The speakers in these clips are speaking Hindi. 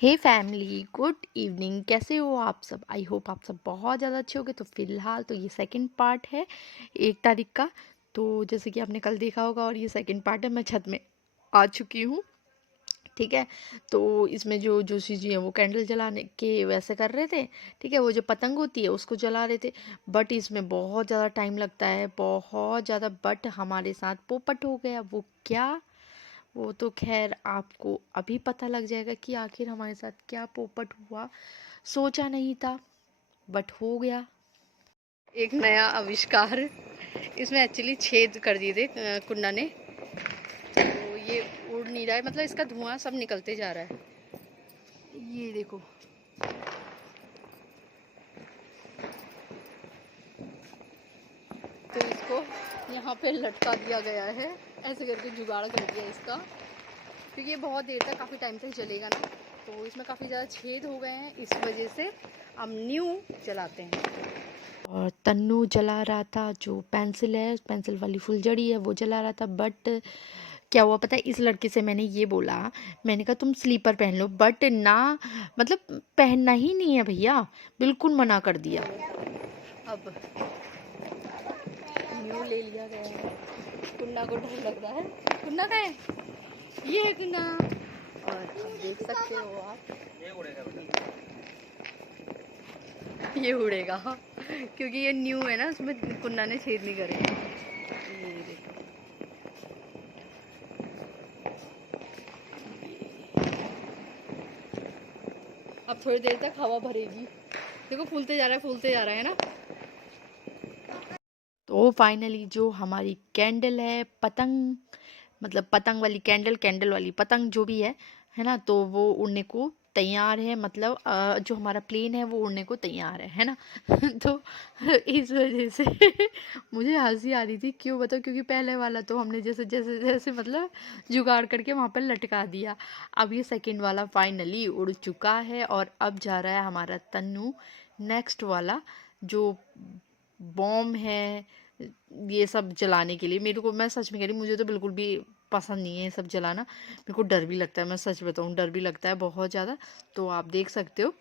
हे फैमिली, गुड इवनिंग। कैसे हो आप सब? आई होप आप सब बहुत ज़्यादा अच्छे होगे। तो फिलहाल तो ये सेकंड पार्ट है 1 तारीख का। तो जैसे कि आपने कल देखा होगा, और ये सेकंड पार्ट है। मैं छत में आ चुकी हूँ। ठीक है। तो इसमें जो जोशी जी हैं वो कैंडल जलाने के वैसे कर रहे थे। ठीक है, वो जो पतंग होती है उसको जला रहे थे। बट इसमें बहुत ज़्यादा टाइम लगता है, बहुत ज़्यादा। बट हमारे साथ पोपट हो गया। वो क्या, वो तो खैर आपको अभी पता लग जाएगा कि आखिर हमारे साथ क्या पोपट हुआ। सोचा नहीं था, बट हो गया। एक नया आविष्कार। इसमें एक्चुअली छेद कर दिए थे कुंडा ने। तो ये उड़ नहीं रहा है, मतलब इसका धुआं सब निकलते जा रहा है। ये देखो। तो इसको यहाँ पे लटका दिया गया है, ऐसे करके जुगाड़ कर दिया इसका। क्योंकि ये बहुत देर तक, काफ़ी टाइम तक जलेगा ना। तो इसमें काफ़ी ज़्यादा छेद हो गए हैं, इस वजह से हम न्यू जलाते हैं। और तन्नू जला रहा था, जो पेंसिल है, पेंसिल वाली फुलझड़ी है, वो जला रहा था। बट क्या हुआ पता है, इस लड़के से मैंने ये बोला, मैंने कहा तुम स्लीपर पहन लो, बट ना, मतलब पहनना ही नहीं है भैया, बिल्कुल मना कर दिया। अब न्यू ले लिया गया है। कुन्ना को डर लग रहा है। कुन्ना का है, ये है कुन्ना। और अब देख सकते हो आप, ये उड़ेगा क्योंकि ये न्यू है ना, उसमें कुन्ना ने छेद नहीं करे। ये देखो, अब थोड़ी देर तक हवा भरेगी। देखो फूलते जा रहा है, फूलते जा रहा है ना। तो फाइनली जो हमारी कैंडल है, पतंग, मतलब पतंग वाली कैंडल, कैंडल वाली पतंग, जो भी है ना, तो वो उड़ने को तैयार है। मतलब जो हमारा प्लेन है वो उड़ने को तैयार है ना। तो इस वजह से मुझे हंसी आ रही थी। क्यों बताओ? क्योंकि पहले वाला तो हमने जैसे जैसे जैसे मतलब जुगाड़ करके वहाँ पर लटका दिया। अब ये सेकंड वाला फाइनली उड़ चुका है, और अब जा रहा है हमारा तन्नू नेक्स्ट वाला, जो बॉम्ब है, ये सब जलाने के लिए। मेरे को, मैं सच में कह रही हूँ, मुझे तो बिल्कुल भी पसंद नहीं है ये सब जलाना। मेरे को डर भी लगता है, मैं सच बताऊँ, डर भी लगता है बहुत ज़्यादा। तो आप देख सकते हो,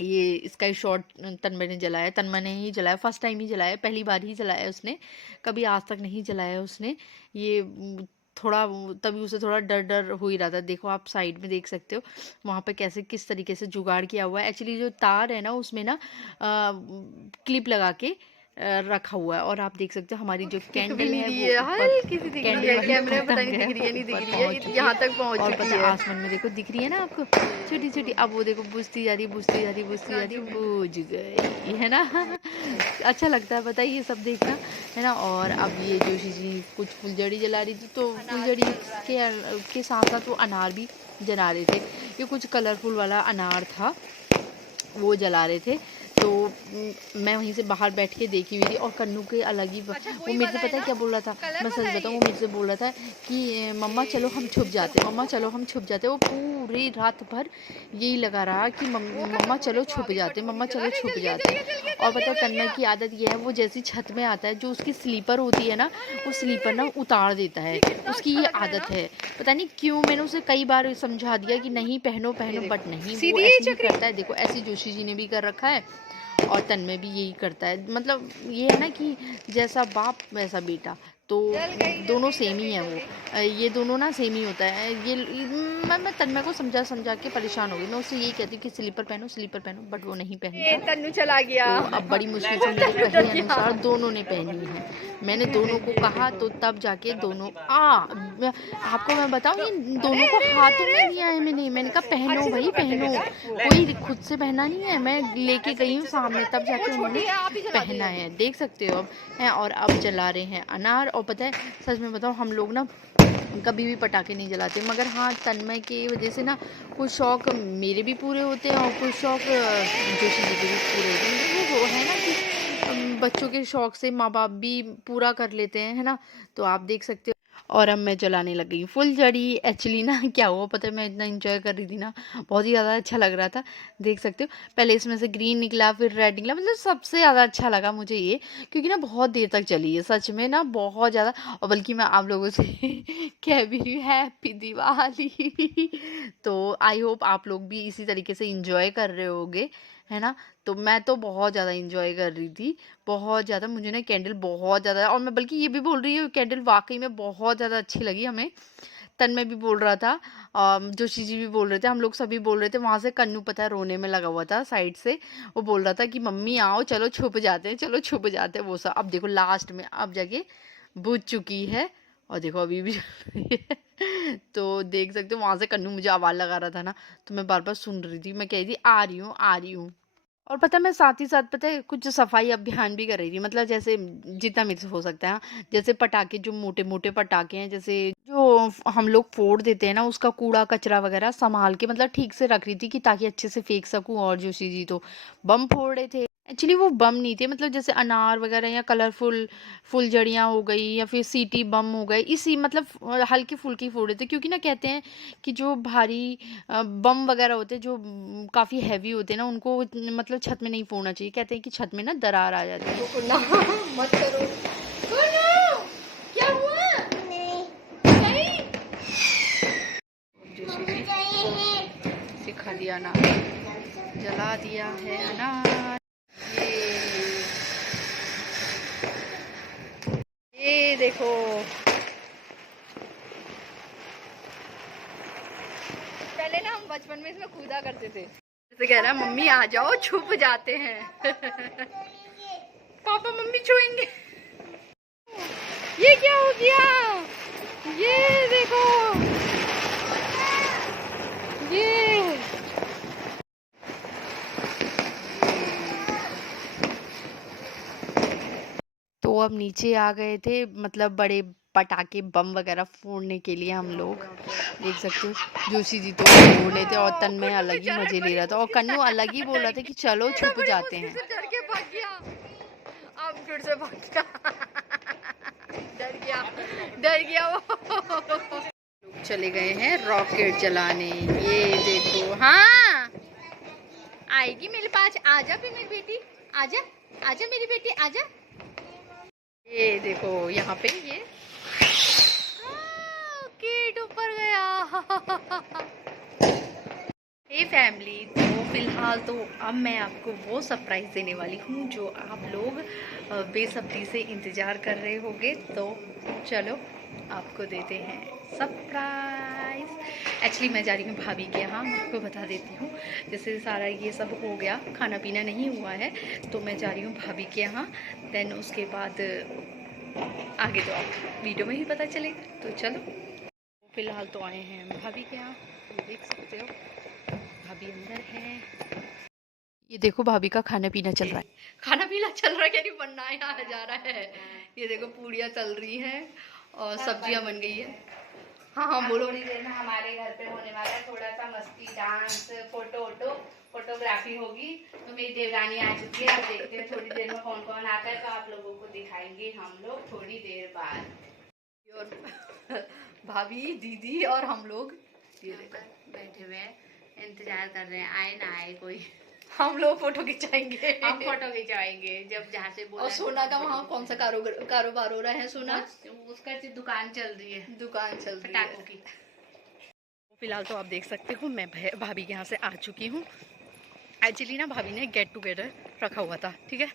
ये इसका ही शॉट तन्मय ने जलाया। तन्मय ने ही जलाया, फर्स्ट टाइम ही जलाया, पहली बार ही जलाया उसने, कभी आज तक नहीं जलाया उसने ये। थोड़ा तभी उसे थोड़ा डर डर हो ही रहा था। देखो आप साइड में देख सकते हो, वहाँ पे कैसे किस तरीके से जुगाड़ किया हुआ है। एक्चुअली जो तार है ना, उसमें ना क्लिप लगा के रखा हुआ है। और आप देख सकते हो हमारी जो कैंडल है वो हल्की सी दिख रही कैंडल है, वाली कैमरे में पता पतंग नहीं है दिख रही वो है, नहीं दिख ऊपर रही पहुंच है, चुकी है। यहाँ तक पहुँच और चुकी पता है। आसमान में देखो, दिख रही है ना आपको, छोटी छोटी। अब वो देखो बुझती जा रही, बुझती जा रही, बुझती जा रही, बुझ गई है ना। अच्छा लगता है, पता है, ये सब देखना, है ना। और अब ये जोशी जी कुछ फुलझड़ी जला रही थी, तो फुलझड़ी के साथ साथ वो अनार भी जला रहे थे। ये कुछ कलरफुल वाला अनार था, वो जला रहे थे। तो मैं वहीं से बाहर बैठ के देखी हुई थी। और कन्नू के अलग ही वो मेरे से, पता है क्या बोल रहा था? मैं सच बताऊँ, वो मेरे से बोल रहा था कि मम्मा चलो हम छुप जाते, मम्मा चलो हम छुप जाते। वो पूरी रात भर यही लगा रहा कि मम्मा चलो छुप जाते, मम्मा चलो छुप जाते। और पता है तन्मय की आदत ये है, वो जैसी छत में आता है, जो उसकी स्लीपर होती है ना, वो स्लीपर ना उतार देता है। उसकी ये आदत है, पता नहीं क्यों। मैंने उसे कई बार समझा दिया कि नहीं पहनो पहनो, बट नहीं, वो ऐसे ही करता है। देखो ऐसे जोशी जी ने भी कर रखा है, और तन्मय भी यही करता है। मतलब ये है ना कि जैसा बाप वैसा बेटा, तो दोनों सेम ही है वो। ये दोनों ना सेम ही होता है। ये मैं तन्मय को समझा समझा के परेशान हो गई। मैं उससे यही कहती हूँ कि स्लीपर पहनो, स्लीपर पहनो, बट वो नहीं ये पहनता। तन्नू चला गया। तो अब बड़ी मुश्किल से मेरे तन्नू कहे डर गया। अनुसार दोनों ने पहनी है। मैंने दोनों को कहा, तो तब जाके दोनों आपको मैं बताऊं, ये दोनों को हाथों में दिया है मैंने कहा पहनो भाई पहनो। कोई खुद से पहना नहीं है, मैं लेके गई हूँ सामने, तब जाके उन्होंने पहना है। देख सकते हो अब है। और अब जला रहे हैं अनार। और पता है, सच में बताओ, हम लोग ना कभी भी पटाखे नहीं जलाते, मगर हाँ तन्मय की वजह से ना कुछ शौक मेरे भी पूरे होते हैं, और कुछ शौक जोशी जी के भी पूरे होते हैं। मतलब वो है ना कि बच्चों के शौक से माँ बाप भी पूरा कर लेते हैं, है ना। तो आप देख सकते हो। और अब मैं जलाने लग गई फुलझड़ी। एक्चुअली ना क्या हुआ पता है, मैं इतना एंजॉय कर रही थी ना, बहुत ही ज़्यादा अच्छा लग रहा था। देख सकते हो पहले इसमें से ग्रीन निकला, फिर रेड निकला, मतलब सबसे ज़्यादा अच्छा लगा मुझे ये, क्योंकि ना बहुत देर तक चली है सच में ना, बहुत ज़्यादा। और बल्कि मैं आप लोगों से कह भी रही हूँ हैप्पी दिवाली। तो आई होप आप लोग भी इसी तरीके से इंजॉय कर रहे होगे, है ना। तो मैं तो बहुत ज़्यादा इंजॉय कर रही थी, बहुत ज़्यादा। मुझे ना कैंडल बहुत ज़्यादा, और मैं बल्कि ये भी बोल रही हूँ कैंडल वाक़ई में बहुत ज़्यादा अच्छी लगी हमें। तन्मय भी बोल रहा था, जोशी जी भी बोल रहे थे, हम लोग सभी बोल रहे थे। वहाँ से कन्नू पता है रोने में लगा हुआ था साइड से, वो बोल रहा था कि मम्मी आओ चलो छुप जाते हैं, चलो छुप जाते हैं, वो सब। अब देखो लास्ट में अब जाके बुझ चुकी है, और देखो अभी भी जल रही है। तो देख सकते हो वहाँ से कन्नू मुझे आवाज़ लगा रहा था ना, तो मैं बार-बार सुन रही थी, मैं कह रही थी आ रही हूँ, आ रही हूँ। और पता है मैं साथ ही साथ पता है कुछ सफाई अभियान भी कर रही थी, मतलब जैसे जितना मेरे से हो सकता है, हाँ। जैसे पटाखे, जो मोटे मोटे पटाखे हैं, जैसे जो हम लोग फोड़ देते हैं ना, उसका कूड़ा कचरा वगैरह संभाल के मतलब ठीक से रख रही थी, कि ताकि अच्छे से फेंक सकूं। और जोशी जी तो बम फोड़ रहे थे। एक्चुअली वो बम नहीं थे, मतलब जैसे अनार वगैरह या कलरफुल फुलझड़ियाँ हो गई, या फिर सीटी बम हो गए, इसी मतलब हल्के फुल्के फोड़ रहे थे, क्योंकि ना कहते हैं कि जो भारी बम वगैरह होते हैं, जो काफ़ी हैवी होते हैं ना, उनको मतलब छत में नहीं फोड़ना चाहिए। कहते हैं कि छत में ना दरार आ जाती है। तो ना मत करो। क्या हुआ? नहीं सिखा दिया ना, जला दिया है अनार। ये देखो, पहले ना हम बचपन में इसमें कूदा करते थे। जैसे कह रहा है मम्मी आ जाओ छुप जाते हैं। Papa mummy छुएंगे। ये क्या हो गया? ये देखो, ये तो अब नीचे आ गए थे, मतलब बड़े पटाखे बम वगैरह फोड़ने के लिए हम लोग। देख सकते हो जोशी जी तो फोड़ रहे थे, और तन्मय अलग ही मजे ले रहा था, और कन्नू अलग ही बोल रहा था कि चलो छुप जाते हैं। डर के भाग गया, अब फिर से भाग गया। डर गया, डर गया वो। चले गए हैं रॉकेट जलाने। ये देखो, हाँ आएगी मेरे पास, आजा फिर मेरी बेटी, आजा आजा मेरी बेटी आजा। ये देखो यहाँ पे ये किट ऊपर गया। हे फैमिली, तो फिलहाल तो अब मैं आपको वो सरप्राइज देने वाली हूँ जो आप लोग बेसब्री से इंतजार कर रहे होंगे। तो चलो आपको देते हैं सरप्राइज। एक्चुअली मैं जा रही हूँ भाभी के यहाँ, मैं आपको बता देती हूँ। जैसे सारा ये सब हो गया, खाना पीना नहीं हुआ है, तो मैं जा रही हूँ भाभी के यहाँ। देन उसके बाद आगे तो आप वीडियो में ही पता चलेगा। तो चलो, फिलहाल तो आए हैं हम भाभी के यहाँ, देख सकते हो भाभी अंदर है। ये देखो भाभी का खाना पीना चल रहा है, खाना पीना चल रहा है, क्या नहीं बनना है, यहाँ जा रहा है। ये देखो पूड़ियाँ चल रही हैं और सब्जियाँ बन गई है। हाँ हाँ बोलो। थोड़ी देर में हमारे घर पे होने वाला है थोड़ा सा मस्ती, डांस, फोटोग्राफी होगी। तो मेरी देवरानी आ चुकी है, अब देखते हैं थोड़ी देर में कौन कौन आता है, तो आप लोगों को दिखाएंगे हम लोग थोड़ी देर बाद। और भाभी, दीदी और हम लोग ये देखो बैठे हुए हैं, इंतजार कर रहे हैं आए ना आए कोई। हम लोग फोटो खिंचाएंगे, हम फोटो खिंचवाएंगे जब जहाँ से बोला। और सोना का वहाँ कौन सा कारोबार हो रहा है? सोना उसका दुकान चल रही है, दुकान चल रही है पटाखों की। फिलहाल तो आप देख सकते हो मैं भाभी के यहाँ से आ चुकी हूँ। एक्चुअली ना भाभी ने गेट टुगेदर रखा हुआ था, ठीक है।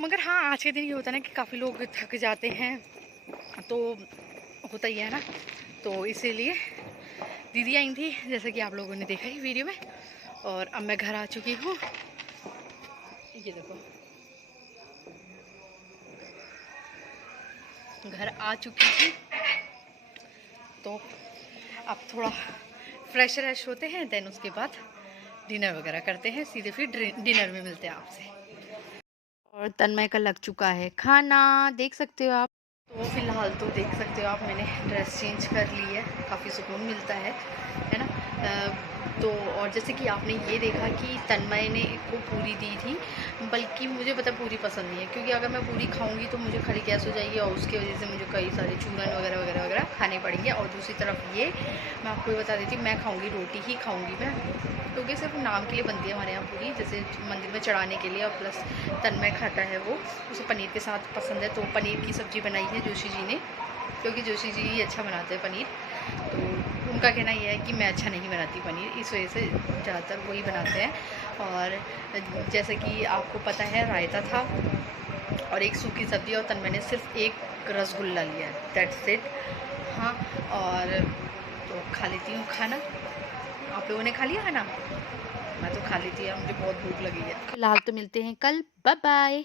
मगर हाँ आज के दिन ये होता है ना कि काफ़ी लोग थक जाते हैं, तो होता ही है ना। तो इसीलिए दीदी आई थी, जैसे कि आप लोगों ने देखा ही वीडियो में। और अब मैं घर आ चुकी हूँ, ये देखो घर आ चुकी थी। तो अब थोड़ा फ्रेश होते हैं, देन उसके बाद डिनर वगैरह करते हैं, सीधे फिर डिनर में मिलते हैं आपसे। और तन्मय का लग चुका है खाना, देख सकते हो आप। तो फिलहाल तो देख सकते हो आप, मैंने ड्रेस चेंज कर ली है, काफ़ी सुकून मिलता है ना। तो और जैसे कि आपने ये देखा कि तन्मय ने को पूरी दी थी, बल्कि मुझे पता पूरी पसंद नहीं है, क्योंकि अगर मैं पूरी खाऊंगी तो मुझे खड़ी गैस हो जाएगी और उसकी वजह से मुझे कई सारे चूरन वगैरह वगैरह वगैरह खाने पड़ेंगे। और दूसरी तरफ ये मैं आपको ये बता देती हूँ, मैं खाऊंगी रोटी ही खाऊंगी मैं, क्योंकि सिर्फ नाम के लिए बनती है हमारे यहाँ पूरी, जैसे मंदिर में चढ़ाने के लिए। और प्लस तन्मय खाता है, वो उसे पनीर के साथ पसंद है, तो पनीर की सब्ज़ी बनाई है जोशी जी ने, क्योंकि जोशी जी ही अच्छा बनाते हैं पनीर। तो उनका कहना यह है कि मैं अच्छा नहीं बनाती पनीर, इस वजह से ज़्यादातर वही बनाते हैं। और जैसे कि आपको पता है रायता था और एक सूखी सब्ज़ी, और तन्मय ने सिर्फ एक रसगुल्ला लिया, दैट्स इट। हाँ, और तो खा लेती हूँ खाना। आप लोगों ने खा लिया खाना? मैं तो खा लेती है, मुझे बहुत भूख लगी है। फिलहाल तो मिलते हैं कल, बाय बाय।